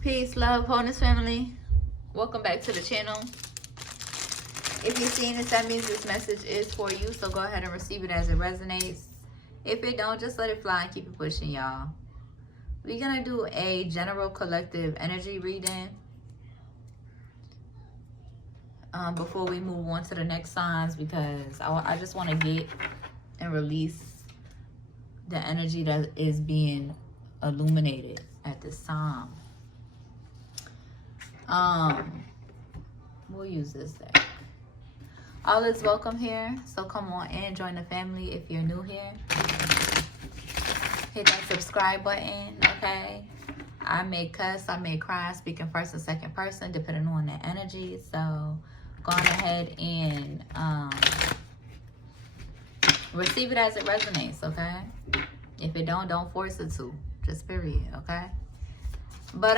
Peace, love, wholeness, family. Welcome back to the channel. If you're seeing this, that means this message is for you. So go ahead and receive it as it resonates. If it don't, just let it fly and keep it pushing, y'all. We're going to do a general collective energy reading. Before we move on to the next signs, because I just want to get and release the energy that is being illuminated at this time. We'll use this deck. All is welcome here, so come on in, join the family if you're new here. Hit that subscribe button, okay? I may cuss, I may cry, speaking first and second person, depending on the energy. So go on ahead and receive it as it resonates, okay? If it don't force it to. Just period, okay? But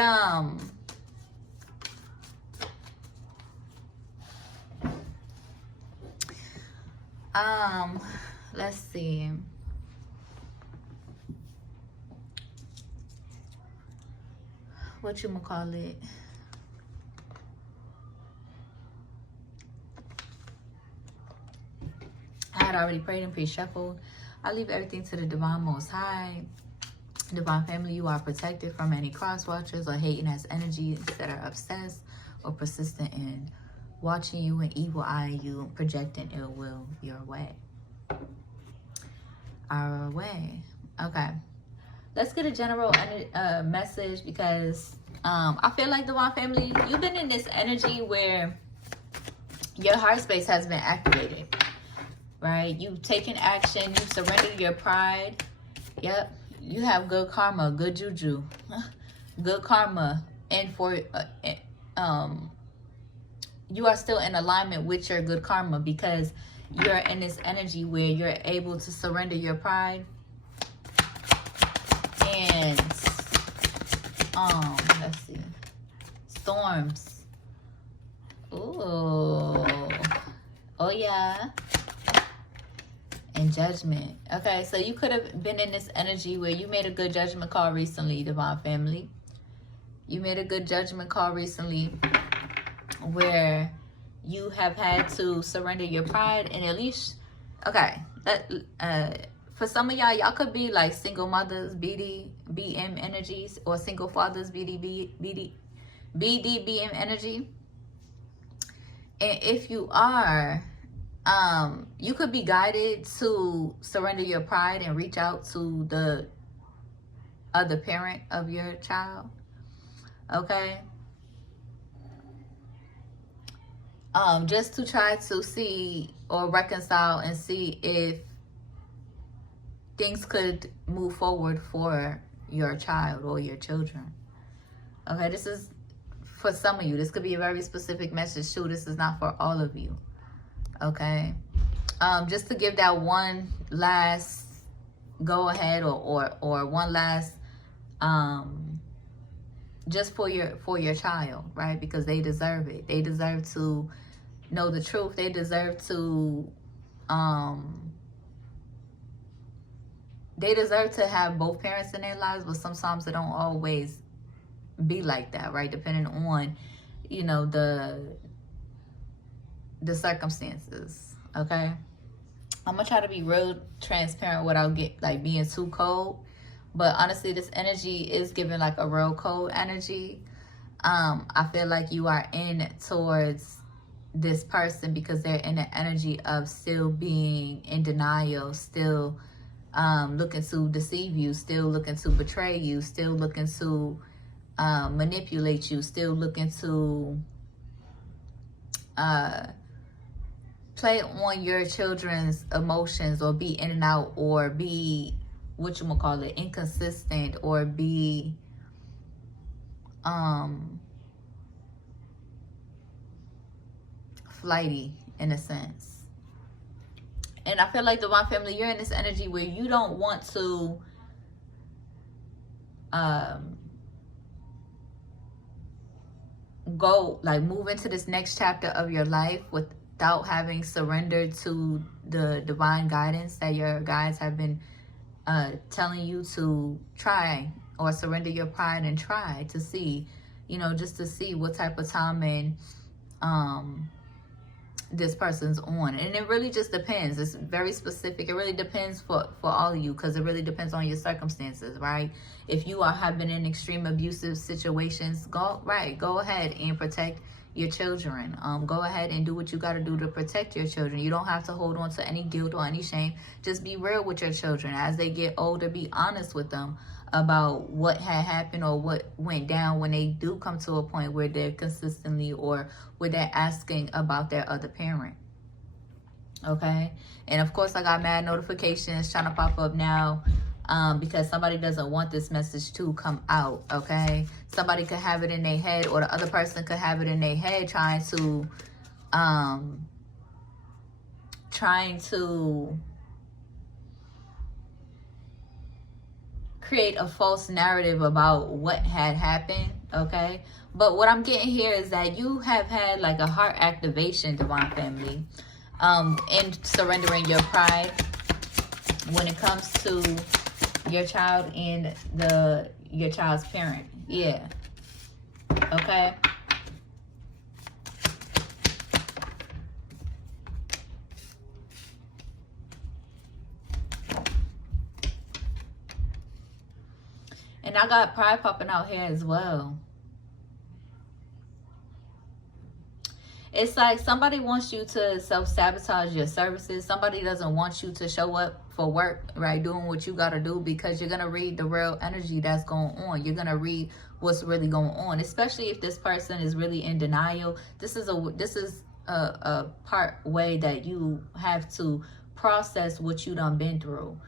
let's see. What you gonna call it? I had already prayed and pre-shuffled. I leave everything to the Divine Most High. Divine family, you are protected from any cross watchers or hating as energies that are obsessed or persistent in watching you and evil eyeing you and projecting ill will your way. Our way. Okay. Let's get a general message, because I feel like, Divine family, you've been in this energy where your heart space has been activated, right? You've taken action. You've surrendered your pride. Yep. You have good karma, good juju, good karma. And for you are still in alignment with your good karma, because you're in this energy where you're able to surrender your pride. And let's see, storms. Ooh, oh yeah. And judgment. Okay, so you could have been in this energy where you made a good judgment call recently, Divine family. You made a good judgment call recently where you have had to surrender your pride, and at least, okay, for some of y'all could be like single mothers, BM energies, or single fathers, BDBM energy. And if you are, you could be guided to surrender your pride and reach out to the other parent of your child, okay? Just to try to see or reconcile and see if things could move forward for your child or your children. Okay, this is for some of you. This could be a very specific message too. This is not for all of you. Okay, just to give that one last go ahead or one last just for your child, right? Because they deserve it. They deserve to know the truth. They deserve to have both parents in their lives, but sometimes it don't always be like that, right? Depending on, you know, the circumstances. Okay, I'm gonna try to be real transparent without being too cold, but honestly, this energy is giving like a real cold energy. I feel like you are in towards this person because they're in the energy of still being in denial, still looking to deceive you, still looking to betray you, still looking to manipulate you, still looking to play on your children's emotions, or be in and out, or be inconsistent, or be flighty in a sense. And I feel like, Divine family, you're in this energy where you don't want to move into this next chapter of your life without having surrendered to the divine guidance that your guides have been telling you to try, or surrender your pride and try to see you know, just to see what type of timing this person's on. And it really just depends. It's very specific. It really depends for all of you, because it really depends on your circumstances, right? If you have been in extreme abusive situations, go ahead and protect your children. Go ahead and do what you got to do to protect your children. You don't have to hold on to any guilt or any shame. Just be real with your children. As they get older, be honest with them about what had happened or what went down when they do come to a point where they're consistently, or where they're asking about their other parent. Okay? And of course, I got mad notifications trying to pop up now, because somebody doesn't want this message to come out. Okay? Somebody could have it in their head, or the other person could have it in their head, trying to create a false narrative about what had happened. Okay? But what I'm getting here is that you have had like a heart activation, divine family, in surrendering your pride when it comes to your child and your child's parent. Yeah. Okay. And I got pride popping out here as well. It's like somebody wants you to self-sabotage your services. Somebody doesn't want you to show up for work, right? Doing what you got to do, because you're going to read the real energy that's going on. You're going to read what's really going on, especially if this person is really in denial. This is a part way that you have to process what you done been through.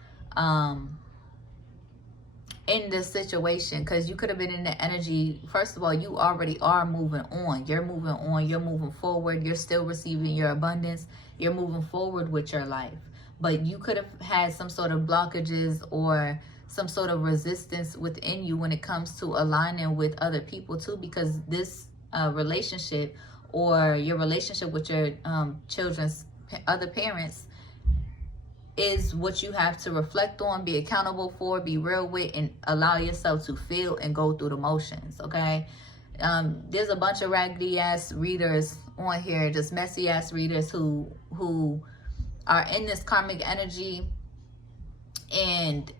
In this situation, because you could have been in the energy. First of all, you already are moving on. You're moving on. You're moving forward. You're still receiving your abundance. You're moving forward with your life. But you could have had some sort of blockages or some sort of resistance within you when it comes to aligning with other people too, because this relationship, or your relationship with your children's other parents, is what you have to reflect on, be accountable for, be real with, and allow yourself to feel and go through the motions. Okay? There's a bunch of raggedy ass readers on here, just messy ass readers who are in this karmic energy, and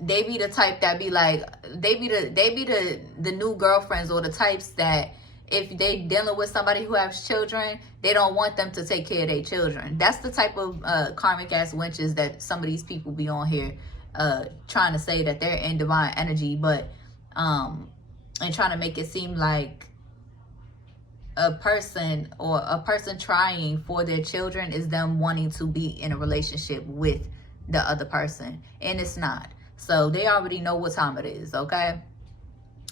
they be the type that be like, they be the new girlfriends, or the types that if they dealing with somebody who has children, they don't want them to take care of their children. That's the type of karmic ass wenches that some of these people be on here trying to say that they're in divine energy, but and trying to make it seem like a person trying for their children is them wanting to be in a relationship with the other person, and it's not. So they already know what time it is. Okay?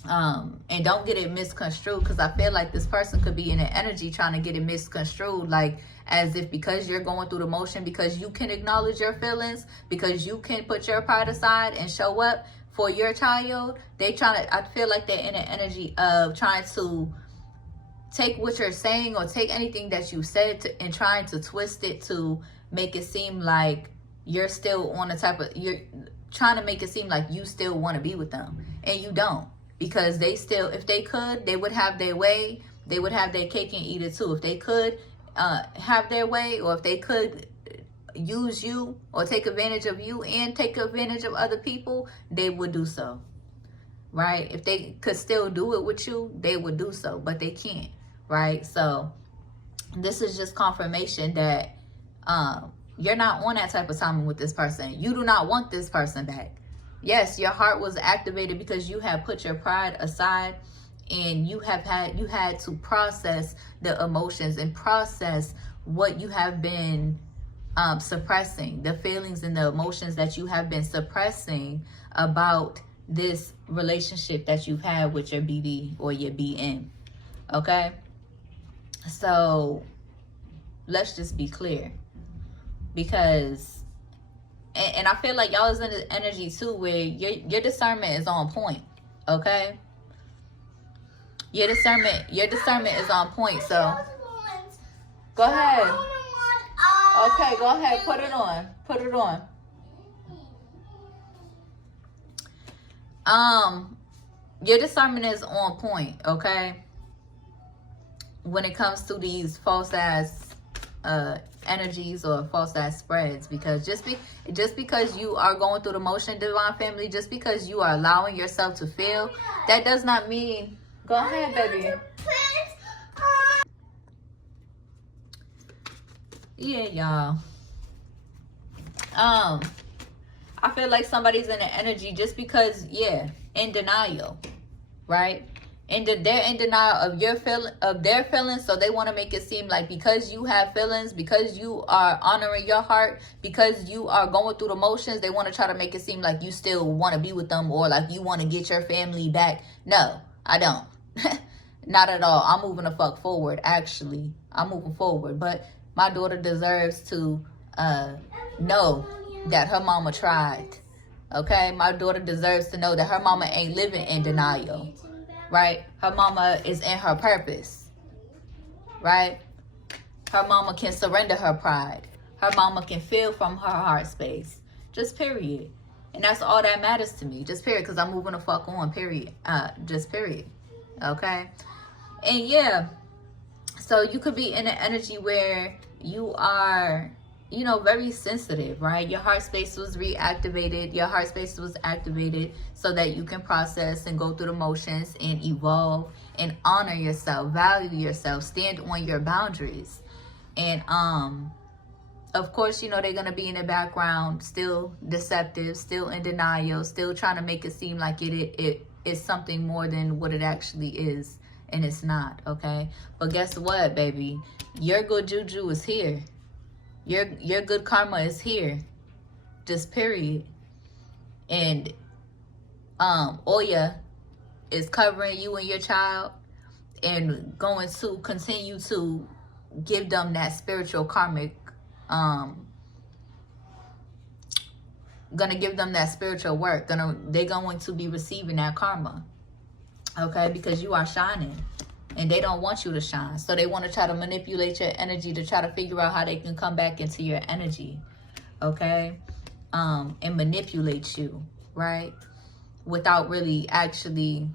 And don't get it misconstrued, because I feel like this person could be in an energy trying to get it misconstrued, like as if because you're going through the motion, because you can acknowledge your feelings, because you can put your pride aside and show up for your child, I feel like they're in an energy of trying to take what you're saying, or take anything that you said and trying to twist it to make it seem like you're still on the type of, you're trying to make it seem like you still want to be with them, and you don't. Because they still, if they could, they would have their way. They would have their cake and eat it too. If they could have their way, or if they could use you or take advantage of you and take advantage of other people, they would do so. Right? If they could still do it with you, they would do so. But they can't. Right? So this is just confirmation that you're not on that type of timing with this person. You do not want this person back. Yes, your heart was activated because you have put your pride aside, and you had to process the emotions and process what you have been suppressing, the feelings and the emotions that you have been suppressing about this relationship that you've had with your BD or your BN. Okay? So let's just be clear, because and I feel like y'all is in this energy too, where your discernment is on point. Okay? Your discernment is on point. So go ahead. Okay, go ahead. Put it on. Put it on. your discernment is on point, okay? When it comes to these false ass energies or false ass spreads, because just because you are going through the motion, divine family, just because you are allowing yourself to feel, that does not mean. Go ahead, baby. Yeah, y'all. I feel like somebody's in an energy just because, yeah, in denial, right? They're in denial of their feelings, so they want to make it seem like because you have feelings, because you are honoring your heart, because you are going through the motions, they want to try to make it seem like you still want to be with them, or like you want to get your family back. No, I don't. Not at all. I'm moving the fuck forward. Actually, I'm moving forward, but my daughter deserves to know that her mama tried. Okay, my daughter deserves to know that her mama ain't living in denial, right? Her mama is in her purpose, right? Her mama can surrender her pride. Her mama can feel from her heart space. Just period. And that's all that matters to me. Just period, because I'm moving the fuck on, period. Just period. Okay? And yeah, so you could be in an energy where you are, you know, very sensitive, right? Your heart space was reactivated. Your heart space was activated so that you can process and go through the motions and evolve and honor yourself, value yourself, stand on your boundaries. And of course, you know, they're going to be in the background, still deceptive, still in denial, still trying to make it seem like it is something more than what it actually is. And it's not, okay? But guess what, baby? Your good juju is here. Your good karma is here. Just period. And Oya is covering you and your child and going to continue to give them that spiritual karmic, gonna give them that spiritual work. They're going to be receiving that karma. Okay, because you are shining and they don't want you to shine. So they want to try to manipulate your energy to try to figure out how they can come back into your energy. Okay, and manipulate you, right? Without really actually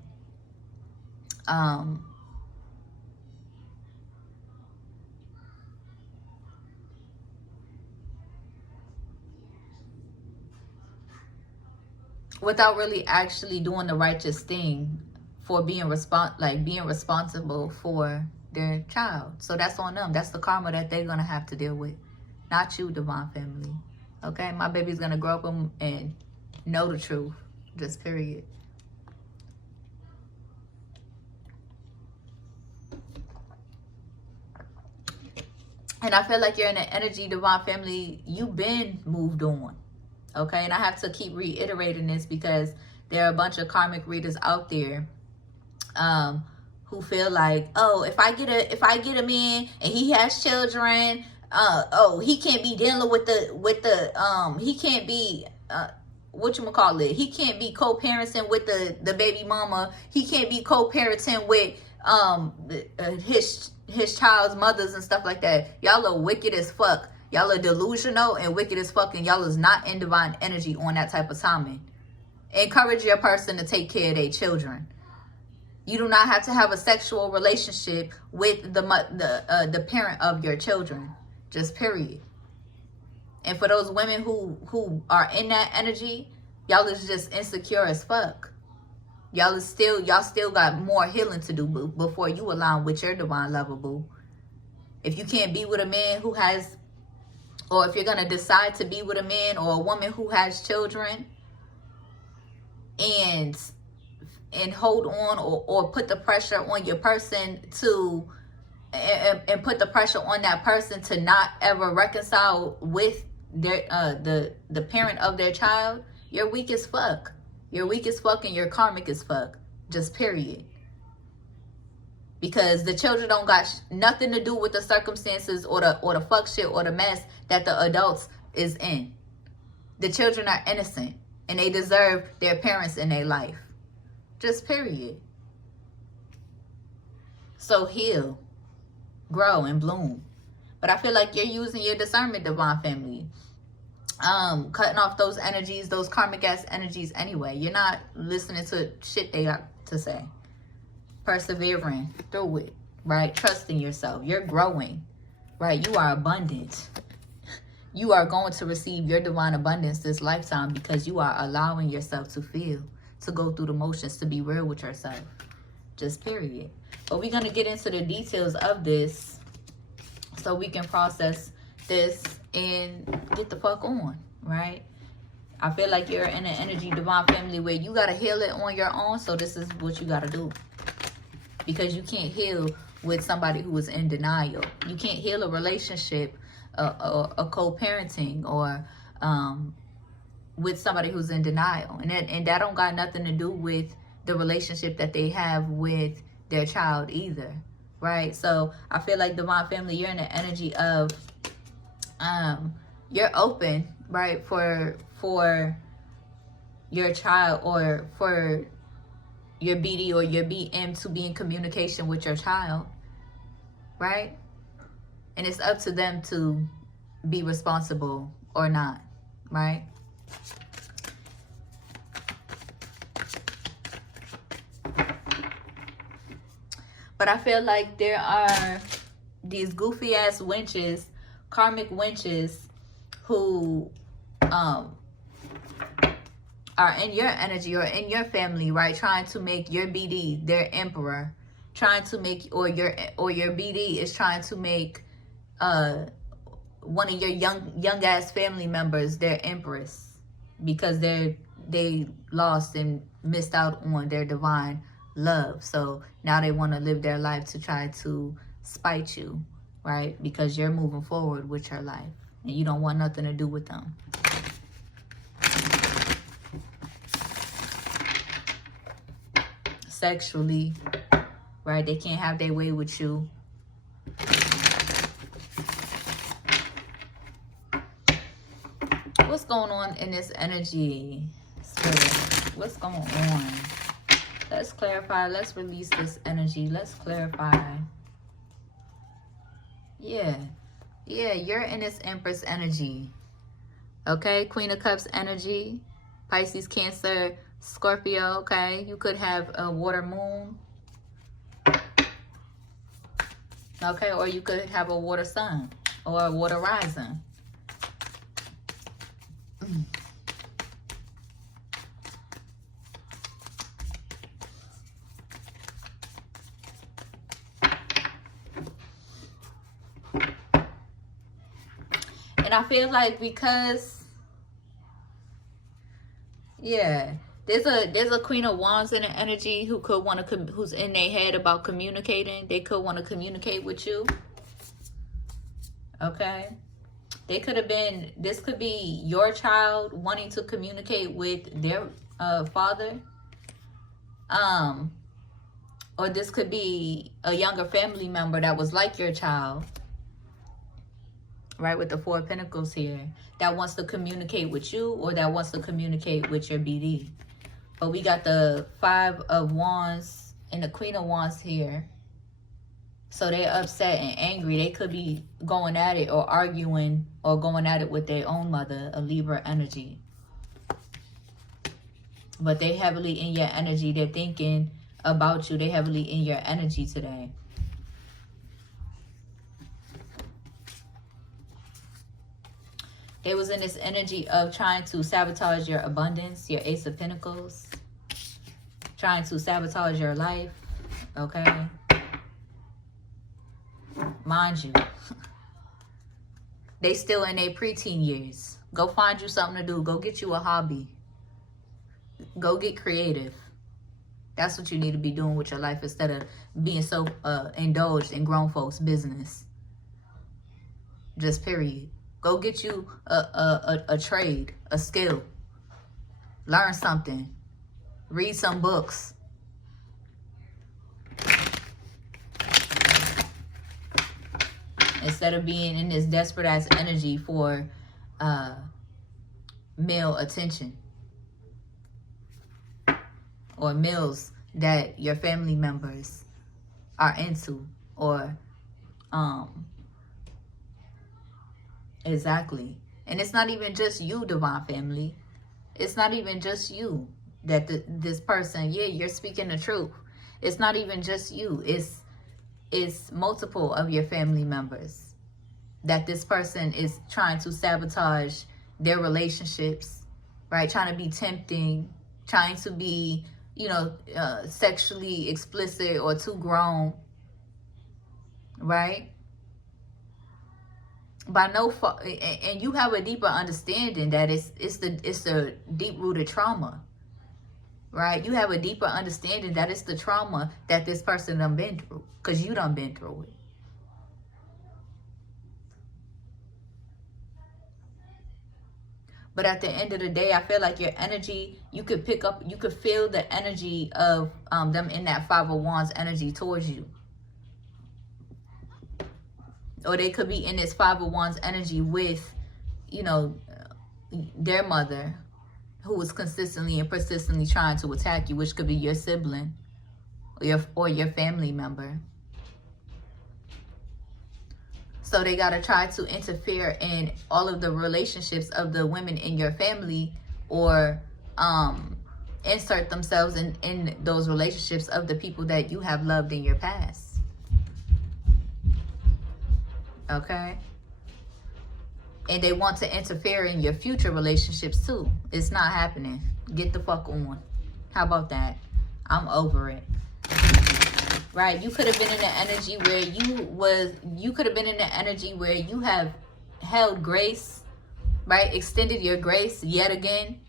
without really actually doing the righteous thing for being responsible for their child. So that's on them. That's the karma that they're gonna have to deal with, not you, divine family. Okay, my baby's gonna grow up and know the truth. Just period. And I feel like you're in an energy, divine family. You've been moved on. Okay, and I have to keep reiterating this because there are a bunch of karmic readers out there who feel like, oh, if I get a man and he has children, oh, he can't be dealing with the he can't be whatchamacallit, he can't be co-parenting with the baby mama, he can't be co-parenting with his child's mothers and stuff like that. Y'all are wicked as fuck. Y'all are delusional and wicked as fuck, and y'all is not in divine energy on that type of timing. Encourage your person to take care of their children. You do not have to have a sexual relationship with the parent of your children. Just period. And for those women who are in that energy, y'all is just insecure as fuck. Y'all still got more healing to do before you align with your divine level, boo. If you can't be with a man who has, or if you're gonna decide to be with a man or a woman who has children, and hold on or put the pressure on your person to and put the pressure on that person to not ever reconcile with their the parent of their child, you're weak as fuck. You're weak as fuck and you're karmic as fuck. Just period. Because the children don't got nothing to do with the circumstances or the fuck shit or the mess that the adults is in. The children are innocent and they deserve their parents in their life. Just period. So heal, grow, and bloom. But I feel like you're using your discernment, divine family. Cutting off those energies, those karmic ass energies anyway. You're not listening to shit they are to say. Persevering through it, right? Trusting yourself. You're growing, right? You are abundant. You are going to receive your divine abundance this lifetime because you are allowing yourself to feel, to go through the motions, to be real with yourself. Just period. But we're going to get into the details of this so we can process this and get the fuck on, right? I feel like you're in an energy divine family where you got to heal it on your own. So this is what you got to do. Because you can't heal with somebody who is in denial. You can't heal a relationship, a co-parenting, or with somebody who's in denial. And that don't got nothing to do with the relationship that they have with their child either, right? So I feel like divine family, you're in the energy of you're open, right, for your child or for your BD or your BM to be in communication with your child, right? And it's up to them to be responsible or not, right? But I feel like there are these goofy ass wenches, karmic wenches, who are in your energy or in your family, right? Trying to make your BD their emperor, trying to make, or your BD is trying to make one of your young ass family members their empress because they lost and missed out on their divine love. So now they want to live their life to try to spite you, right? Because you're moving forward with your life and you don't want nothing to do with them. Sexually, right? They can't have their way with you. What's going on in this energy, Spirit? What's going on? Let's clarify. Let's release this energy. Let's clarify. Yeah, you're in this Empress energy. Okay, Queen of Cups energy. Pisces, Cancer, Scorpio, okay? You could have a water moon. Okay, or you could have a water sun or a water rising. And I feel like because, yeah, there's a Queen of Wands in the energy who could want to, who's in their head about communicating. They could want to communicate with you. Okay. They could have been, this could be your child wanting to communicate with their father. Or this could be a younger family member that was like your child. Right, with the Four of Pentacles here, that wants to communicate with you or that wants to communicate with your BD. But we got the Five of Wands and the Queen of Wands here. So they're upset and angry. They could be going at it or arguing or going at it with their own mother, a Libra energy. But they heavily in your energy. They're thinking about you. They're heavily in your energy today. They was in this energy of trying to sabotage your abundance, your Ace of Pentacles. Trying to sabotage your life, okay? Mind you, they still in their preteen years. Go find you something to do. Go get you a hobby. Go get creative. That's what you need to be doing with your life instead of being so indulged in grown folks' business. Just period. Go get you a trade, a skill. Learn something. Read some books. Instead of being in this desperate ass energy for male attention. Or meals that your family members are into. Or exactly. And it's not even just you, divine family. It's not even just you. that this person, yeah, you're speaking the truth. It's not even just you. It's multiple of your family members that this person is trying to sabotage their relationships, right? Trying to be tempting, trying to be, you know, sexually explicit or too grown, right? By no fault, and you have a deeper understanding that it's the deep-rooted trauma, right? You have a deeper understanding that it's the trauma that this person done been through, because you done been through it. But at the end of the day, I feel like your energy, you could pick up, you could feel the energy of them in that Five of Wands energy towards you. Or they could be in this Five of Wands energy with, you know, their mother, who was consistently and persistently trying to attack you, which could be your sibling or your family member. So they got to try to interfere in all of the relationships of the women in your family, or insert themselves in those relationships of the people that you have loved in your past. Okay? And they want to interfere in your future relationships too. It's not happening. Get the fuck on. How about that? I'm over it. Right? You could have been in the energy where you could have been in the energy where you have held grace, right? Extended your grace yet again.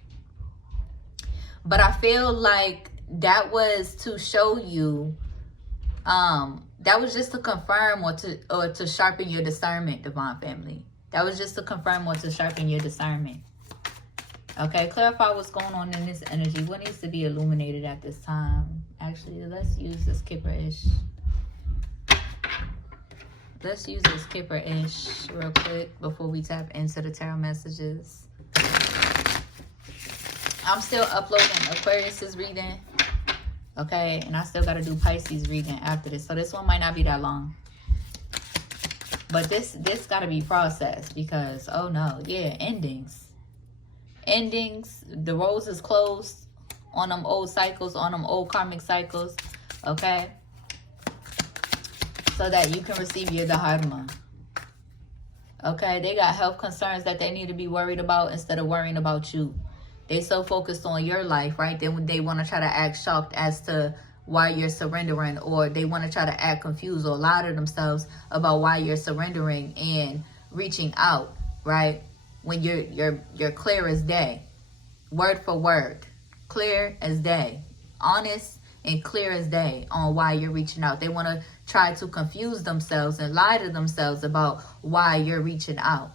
But I feel like that was to show you, that was just to confirm or to sharpen your discernment, Divine Family. That was just to confirm or to sharpen your discernment. Okay, clarify what's going on in this energy. What needs to be illuminated at this time? Actually, let's use this Kipper-ish. Let's use this Kipper-ish real quick before we tap into the tarot messages. I'm still uploading Aquarius's reading. Okay, and I still got to do Pisces reading after this. So this one might not be that long. But this got to be processed because, oh no, yeah, endings. Endings, the rose is closed on them old cycles, on them old karmic cycles, okay? So that you can receive your dharma. Okay, they got health concerns that they need to be worried about instead of worrying about you. They so focused on your life, right? Then they want to try to act shocked as to why you're surrendering, or they want to try to act confused or lie to themselves about why you're surrendering and reaching out, right? When you're clear as day, word for word, clear as day, honest and clear as day on why you're reaching out. They want to try to confuse themselves and lie to themselves about why you're reaching out,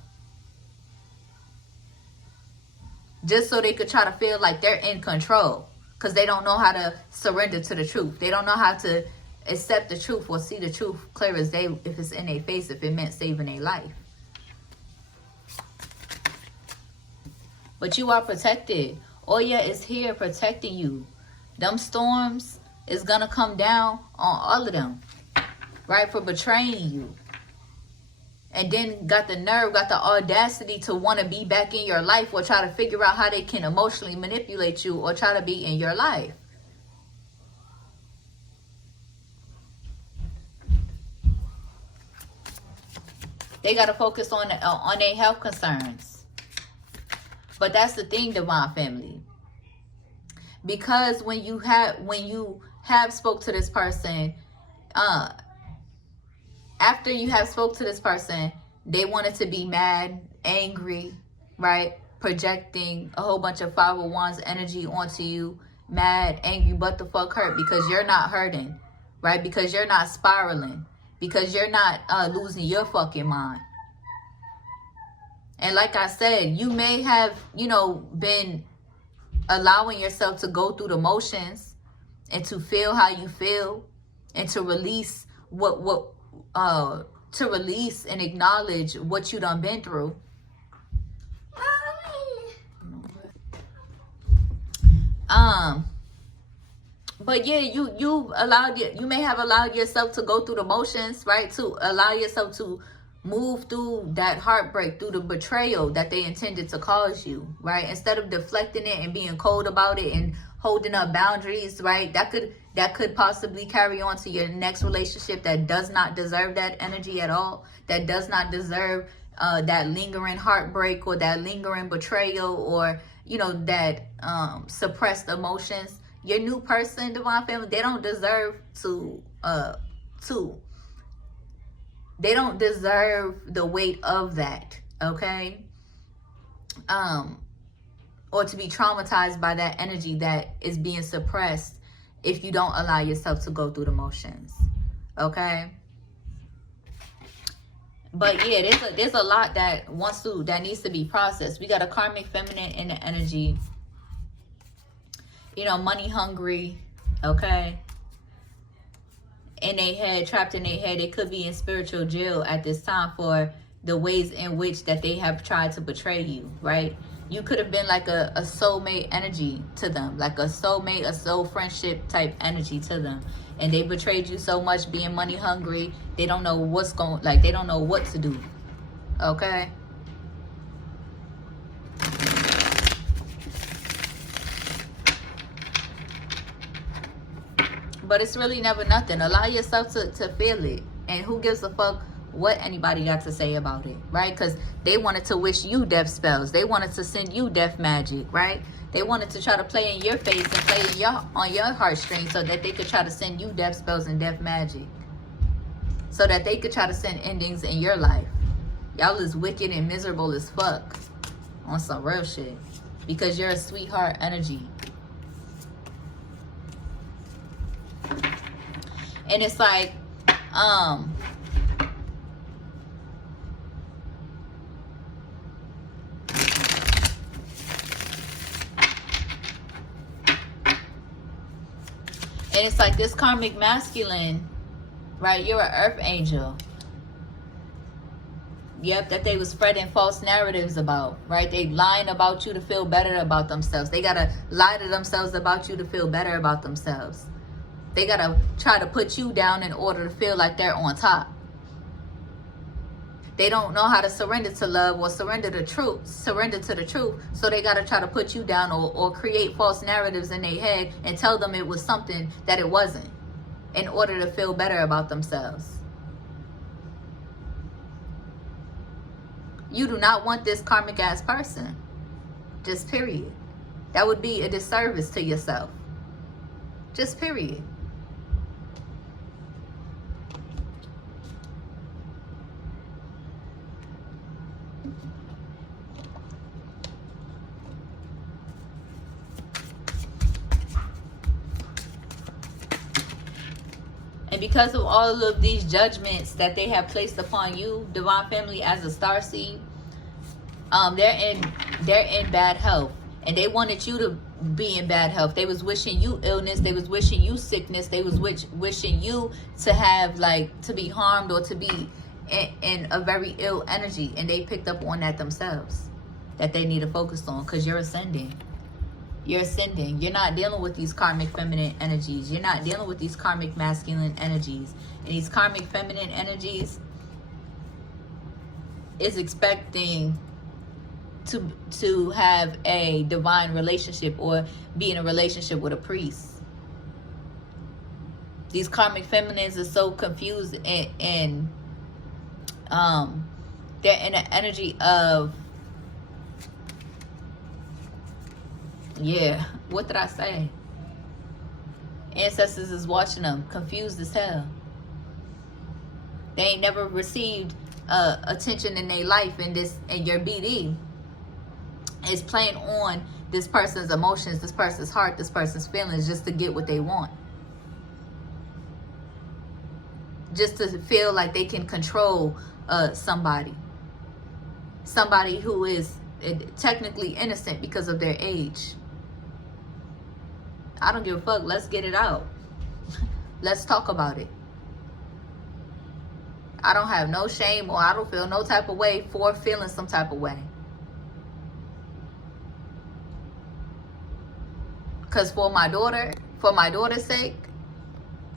just so they could try to feel like they're in control, because they don't know how to surrender to the truth. They don't know how to accept the truth or see the truth clear as day if it's in their face, if it meant saving their life. But you are protected. Oya is here protecting you. Them storms is going to come down on all of them, right? For betraying you. And then got the nerve, got the audacity to want to be back in your life, or try to figure out how they can emotionally manipulate you or try to be in your life. They got to focus on their health concerns. But that's the thing, Divine Family. Because when you have spoke to this person, after you have spoke to this person, they wanted to be mad, angry, right? Projecting a whole bunch of Five of Wands energy onto you. Mad, angry, but the fuck hurt because you're not hurting, right? Because you're not spiraling. Because you're not losing your fucking mind. And like I said, you may have, you know, been allowing yourself to go through the motions and to feel how you feel and to release to release and acknowledge what you done been through. But yeah, you may have allowed yourself to go through the motions, right? To allow yourself to move through that heartbreak, through the betrayal that they intended to cause you, right? Instead of deflecting it and being cold about it and holding up boundaries, right? That could possibly carry on to your next relationship that does not deserve that energy at all, that does not deserve that lingering heartbreak or that lingering betrayal, or that suppressed emotions. Your new person, divine family, they don't deserve they don't deserve the weight of that, okay? Or to be traumatized by that energy that is being suppressed if you don't allow yourself to go through the motions, okay? But yeah, there's a lot that needs to be processed. We got a karmic feminine in the energy, money hungry, okay? In their head, trapped in their head. They could be in spiritual jail at this time for the ways in which that they have tried to betray you, right? You could have been like a soulmate energy to them, like a soulmate, a soul friendship type energy to them. And they betrayed you so much, being money hungry. They don't know they don't know what to do, okay? But it's really never nothing. Allow yourself to feel it. And who gives a fuck what anybody got to say about it, right? Because they wanted to wish you death spells. They wanted to send you death magic, right? They wanted to try to play in your face and play on your heartstrings so that they could try to send you death spells and death magic. So that they could try to send endings in your life. Y'all is wicked and miserable as fuck. On some real shit. Because you're a sweetheart energy. And it's like, and it's like this karmic masculine, right? You're an earth angel. Yep, that they was spreading false narratives about, right? They lying about you to feel better about themselves. They gotta lie to themselves about you to feel better about themselves. They gotta try to put you down in order to feel like they're on top. They don't know how to surrender to love or surrender to the truth. So they gotta try to put you down or create false narratives in their head and tell them it was something that it wasn't, in order to feel better about themselves. You do not want this karmic ass person. Just period. That would be a disservice to yourself. Just period. And because of all of these judgments that they have placed upon you, divine family, as a starseed, they're in bad health, and they wanted you to be in bad health. They was wishing you illness. They was wishing you sickness. They was wishing you to have to be harmed or to be in a very ill energy, and they picked up on that themselves, that they need to focus on, because you're ascending. You're ascending. You're not dealing with these karmic feminine energies. You're not dealing with these karmic masculine energies. And these karmic feminine energies is expecting to have a divine relationship or be in a relationship with a priest. These karmic feminines are so confused and they're in an energy of, yeah, what did I say? Ancestors is watching them, confused as hell. They ain't never received attention in their life, and your BD is playing on this person's emotions, this person's heart, this person's feelings, just to get what they want. Just to feel like they can control somebody who is technically innocent because of their age. I don't give a fuck. Let's get it out. Let's talk about it. I don't have no shame, or I don't feel no type of way for feeling some type of way. Because for my daughter's sake,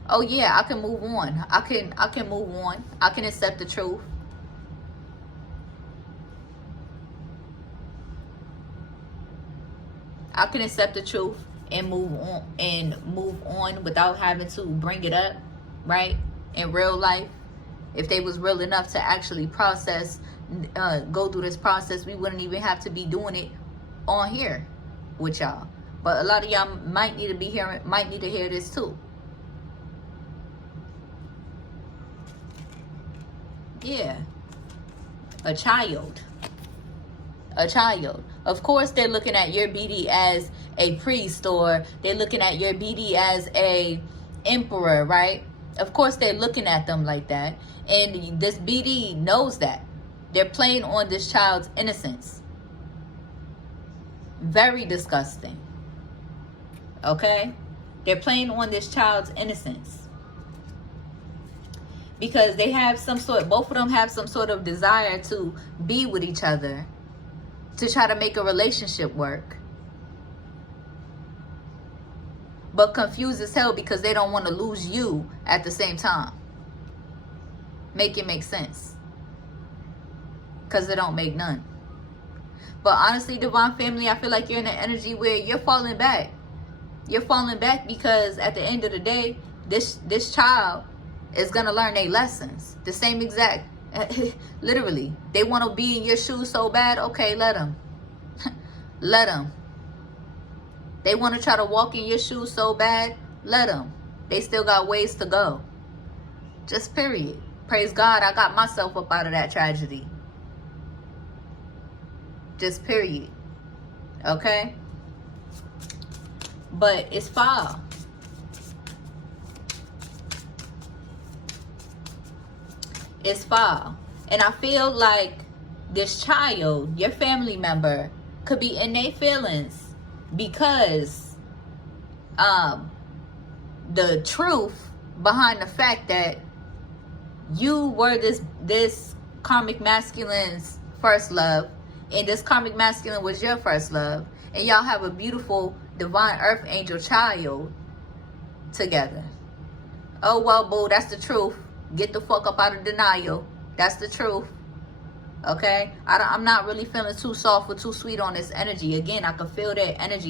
oh yeah, I can move on. I can move on. I can accept the truth. I can accept the truth and move on without having to bring it up, right? In real life, if they was real enough to actually process, go through this process, we wouldn't even have to be doing it on here with y'all. But a lot of y'all might need to hear this too. Yeah, a child. Of course, they're looking at your BD as a priest, or they're looking at your BD as a emperor, right? Of course, they're looking at them like that. And this BD knows that. They're playing on this child's innocence. Very disgusting. Okay? They're playing on this child's innocence. Because they have both of them have some sort of desire to be with each other, to try to make a relationship work. But confused as hell because they don't want to lose you at the same time. Make it make sense. Because it don't make none. But honestly, Divine Family, I feel like you're in an energy where you're falling back. You're falling back because at the end of the day, this child is going to learn their lessons. The same exact, literally. They want to be in your shoes so bad. Okay, let them. Let them. They want to try to walk in your shoes so bad. Let them. They still got ways to go. Just period. Praise God, I got myself up out of that tragedy. Just period. Okay? But it's foul. It's foul. And I feel like this child, your family member, could be in their feelings because the truth behind the fact that you were this karmic masculine's first love, and this karmic masculine was your first love, and y'all have a beautiful divine earth angel child together. Oh well, boo, that's the truth. Get the fuck up out of denial. That's the truth. Okay? I'm not really feeling too soft or too sweet on this energy. Again, I can feel that energy